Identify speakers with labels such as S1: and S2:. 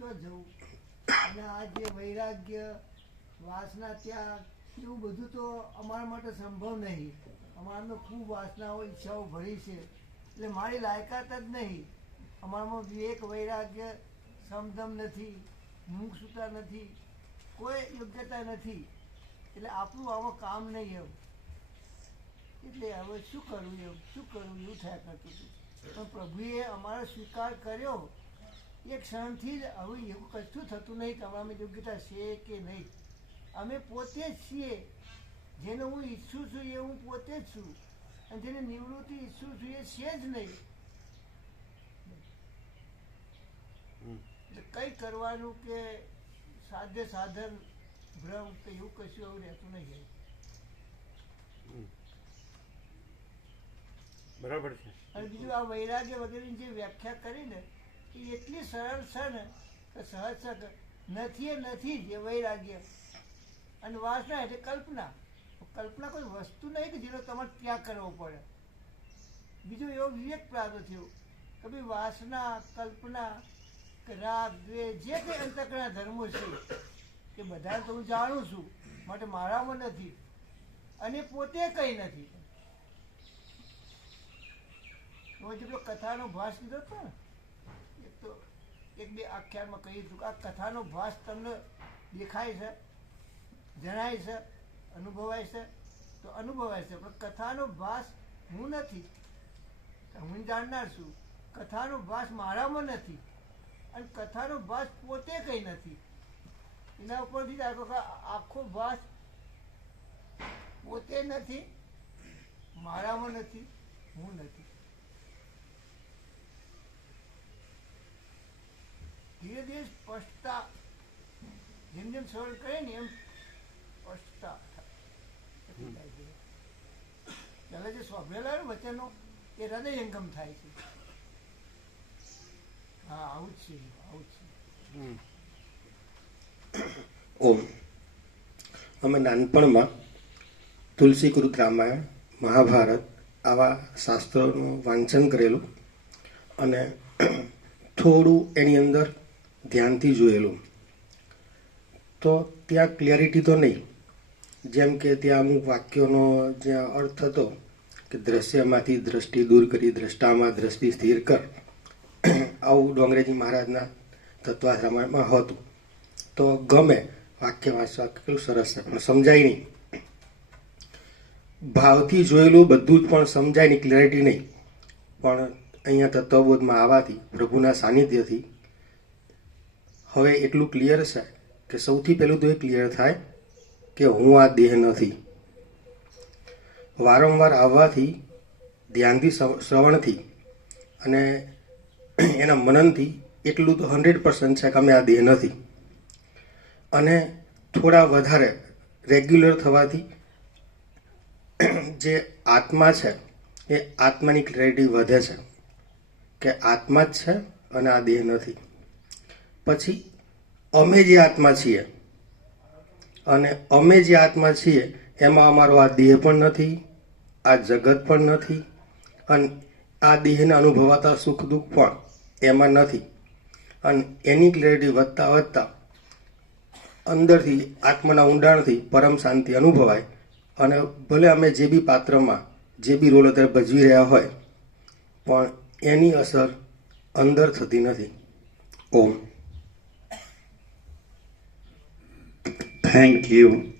S1: ક્યાં જવું. અને આ જે વૈરાગ્ય, વાસના ત્યાગ, એવું બધું તો અમારા માટે સંભવ નહીં. અમારામાં ખૂબ વાસનાઓ, ઈચ્છાઓ ભરી છે. એટલે મારી લાયકાત જ નહીં. અમારામાં વિવેક, વૈરાગ્ય, સમધમ નથી મુક્ષતા નથી, કોઈ યોગ્યતા નથી. એટલે આપણું આમાં કામ નહીં એમ. એટલે હવે શું કરવું એમ? શું કરવું એવું થયા કરતું હતું પણ પ્રભુએ અમારો સ્વીકાર કર્યો. એ ક્ષણથી જ હવે એવું કશું થતું નહીં કે અમારામાં યોગ્યતા છે કે નહીં. અમે પોતે જ છીએ. જેને હું ઈચ્છું છું એ હું પોતે જ છું. અને જેને નિવૃત્તિ ઈચ્છું છું એ છે જ નહીં. કંઈ કરવાનું કે સાધ્ય સાધન ભ્રમ કે એવું કશું એવું રહેતું નહીં
S2: બરાબર છે.
S1: અને બીજું આ વૈરાગ્ય વગેરેની જે વ્યાખ્યા કરી ને એ એટલી સરળ છે ને કે સહજ નથી એ નથી જ વૈરાગ્ય. અને વાસના એટલે કલ્પના. કલ્પના કોઈ વસ્તુ નહીં કે જેનો તમારે ત્યાગ કરવો પડે. બીજો એવો વિવેક પ્રાપ્ત થયો કે ભાઈ વાસના, કલ્પના કે રાગ, દ્વેષ, જે કંઈ અંતકણા ધર્મો છે, એ બધા તો હું જાણું છું, માટે મારામાં નથી. અને પોતે કંઈ નથી. હું જે પેલો કથાનો ભાસ લીધો હતો ને એક તો એક બે આખ્યાનમાં કહી છું આ કથાનો ભાસ તમને દેખાય છે, જણાય છે, અનુભવાય છે, તો અનુભવાય છે. પણ કથાનો ભાસ હું નથી. હું જાણનાર છું, કથાનો ભાસ મારામાં નથી અને કથાનો ભાસ પોતે કંઈ નથી. એના ઉપરથી જ આખો ભાસ પોતે નથી, મારામાં નથી, હું નથી. જેમ સરળ કહે ને એમ સ્પષ્ટતા થાય. છે. પહેલા જે સ્વભેલા ને વચનો એ હૃદયંગમ થાય છે. હા આવું જ છે આવું જ છે.
S3: ઓમ. અમે નાનપણમાં તુલસીકૃત રામાયણ મહાભારત આવા શાસ્ત્રોનું વાંચન કરેલું અને થોડું એની અંદર ધ્યાનથી જોયેલું. તો ત્યાં ક્લેરિટી તો નહીં. જેમ કે ત્યાં અમુક વાક્યોનો જ્યાં અર્થ હતો કે દ્રશ્યમાંથી દ્રષ્ટિ દૂર કરી, દ્રષ્ટામાં દ્રષ્ટિ સ્થિર કર. આવું ડોંગરેજી મહારાજના તત્વાશ્રમમાં હતું. તો ગમે વાક્ય વાંચવા કેટલું સરસ છે, પણ સમજાય નહીં. ભાવથી જોયેલું બધું જ પણ સમજાય નહીં ક્લેરિટી નહીં. પણ અહીંયા તત્વબોધમાં આવવાથી પ્રભુના સાનિધ્યથી હવે એટલું ક્લિયર છે કે સૌથી પહેલું તો એ ક્લિયર થાય કે હું આ દેહ નથી. વારંવાર આવવાથી, ધ્યાનથી શ્રવણથી અને એના મનનથી એટલું તો હંડ્રેડ પર્સન્ટ છે કે અમે આ દેહ નથી. અને થોડા વધારે રેગ્યુલર થવાથી જે આત્મા છે, એ આત્માની ક્લેરિટી વધે છે કે આત્મા જ છે અને આ દેહ નથી. પછી અમે જે આત્મા છીએ. અને અમે જે આત્મા છીએ, એમાં અમારો આ દેહ પણ નથી, આ જગત પણ નથી, અને આ દેહને અનુભવાતા સુખ દુઃખ પણ એમાં નથી. અને એની ક્લેરિટી વધતા વધતા અંદરથી, આત્માના ઊંડાણથી પરમ શાંતિ અનુભવાય. અને ભલે અમે જે બી પાત્રમાં, જે બી રોલ અત્યારે ભજવી રહ્યા હોય, પણ એની અસર અંદર થતી નથી. ઓમ.
S4: Thank you.